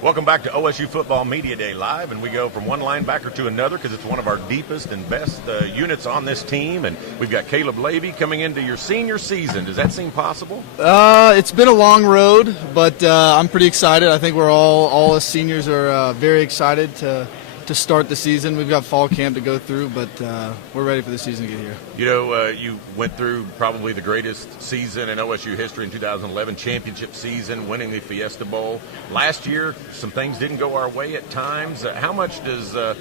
Welcome back to OSU Football Media Day Live, and we go from one linebacker to another because it's one of our deepest and best units on this team, and we've got Caleb Lavey coming into your senior season. Does that seem possible? It's been a long road, but I'm pretty excited. I think we're all as seniors are very excited to start the season. We've got fall camp to go through, but we're ready for the season to get here. You know, you went through probably the greatest season in OSU history in 2011, championship season, winning the Fiesta Bowl. Last year, some things didn't go our way at times. How much does the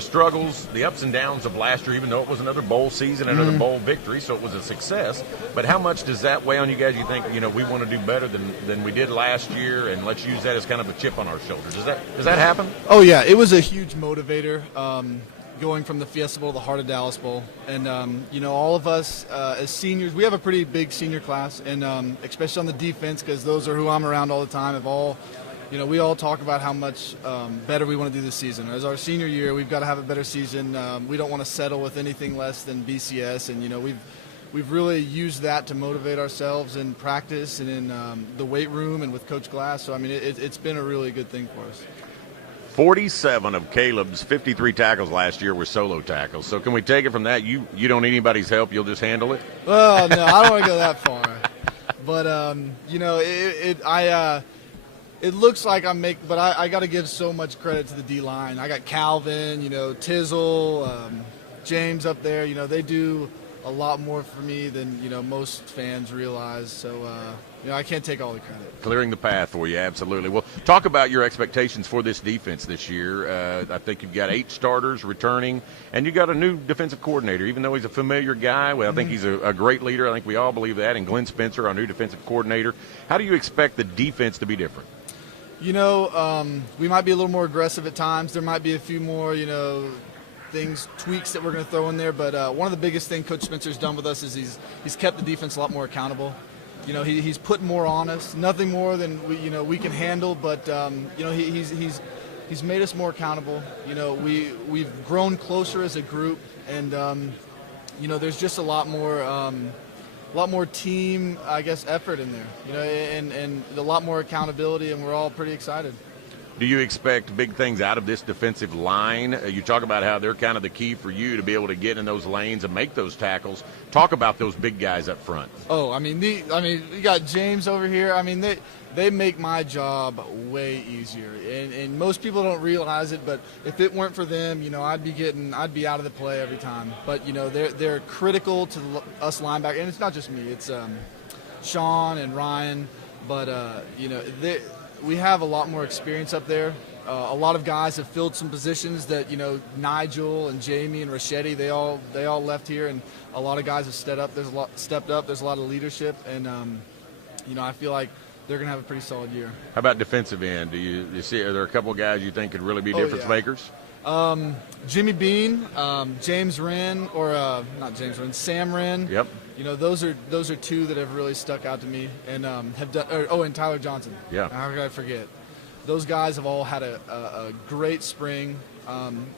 struggles, the ups and downs of last year, even though it was another bowl season, another bowl victory, so it was a success, but how much does that weigh on you guys? You think, you know, we want to do better than we did last year, and let's use that as kind of a chip on our shoulder. Does that happen? Oh, yeah. It was a huge motivator. Going from the Fiesta Bowl to the Heart of Dallas Bowl. And, you know, all of us as seniors, we have a pretty big senior class, and especially on the defense, because those are who I'm around all the time, we all talk about how much better we want to do this season. As our senior year, we've got to have a better season. We don't want to settle with anything less than BCS, and, you know, we've really used that to motivate ourselves in practice and in the weight room and with Coach Glass. So, I mean, it's been a really good thing for us. 47 of Caleb's 53 tackles last year were solo tackles. So can we take it from that? You don't need anybody's help. You'll just handle it? Well, no, I don't want to go that far. But, you know, it looks like but I got to give so much credit to the D-line. I got Calvin, you know, Tizzle, James up there. You know, they do a lot more for me than, you know, most fans realize. So, you know, I can't take all the credit. Clearing the path for you, absolutely. Well, talk about your expectations for this defense this year. I think you've got 8 starters returning, and you got a new defensive coordinator. Even though he's a familiar guy, well, I think he's a great leader. I think we all believe that. And Glenn Spencer, our new defensive coordinator. How do you expect the defense to be different? You know, we might be a little more aggressive at times. There might be a few more, you know, tweaks that we're going to throw in there. But one of the biggest things Coach Spencer's done with us is he's kept the defense a lot more accountable. You know, he's put more on us, nothing more than we can handle. But you know, he's made us more accountable. You know, we've grown closer as a group, and you know, there's just a lot more team, I guess, effort in there. You know, and a lot more accountability, and we're all pretty excited. Do you expect big things out of this defensive line? You talk about how they're kind of the key for you to be able to get in those lanes and make those tackles. Talk about those big guys up front. Oh, I mean, you got James over here. I mean, they make my job way easier, and most people don't realize it. But if it weren't for them, you know, I'd be out of the play every time. But you know, they're critical to us linebackers, and it's not just me. It's Sean and Ryan, but you know, we have a lot more experience up there. A lot of guys have filled some positions that, you know, Nigel and Jamie and Rachetti, they all left here, and a lot of guys have stepped up. There's a lot of leadership, and you know, I feel like they're going to have a pretty solid year. How about defensive end? Do you see, are there a couple of guys you think could really be difference makers? Jimmy Bean, James Wren, or not James Wren, Sam Wren. Yep. You know, those are two that have really stuck out to me, and have done. And Tyler Johnson. Yeah. How could I forget? Those guys have all had a great spring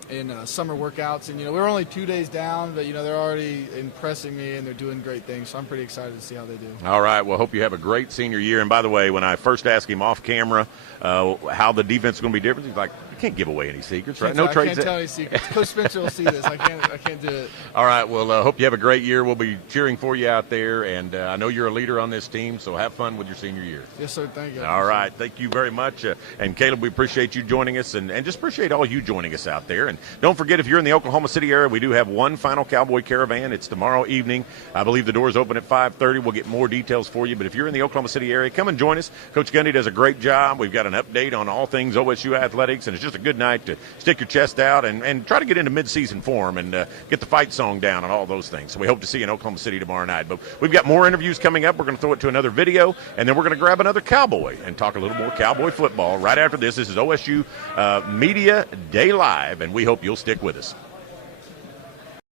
in summer workouts, and you know, we're only 2 days down, but you know, they're already impressing me, and they're doing great things. So I'm pretty excited to see how they do. All right. Well, hope you have a great senior year. And by the way, when I first asked him off camera how the defense is going to be different, he's like, I can't give away any secrets, right? No trades. I can't tell any secrets. Coach Spencer will see this. I can't do it. All right. Well, hope you have a great year. We'll be cheering for you out there, and I know you're a leader on this team, so have fun with your senior year. Yes, sir. Thank you. All right. Thank you very much. And Caleb, we appreciate you joining us, and just appreciate all you joining us out there. And don't forget, if you're in the Oklahoma City area, we do have one final Cowboy Caravan. It's tomorrow evening. I believe the doors open at 5:30. We'll get more details for you. But if you're in the Oklahoma City area, come and join us. Coach Gundy does a great job. We've got an update on all things OSU athletics, and it's just a good night to stick your chest out and try to get into mid-season form and get the fight song down and all those things. So we hope to see you in Oklahoma City tomorrow night. But we've got more interviews coming up. We're going to throw it to another video, and then we're going to grab another Cowboy and talk a little more Cowboy football right after this. This is OSU Media Day Live, and we hope you'll stick with us.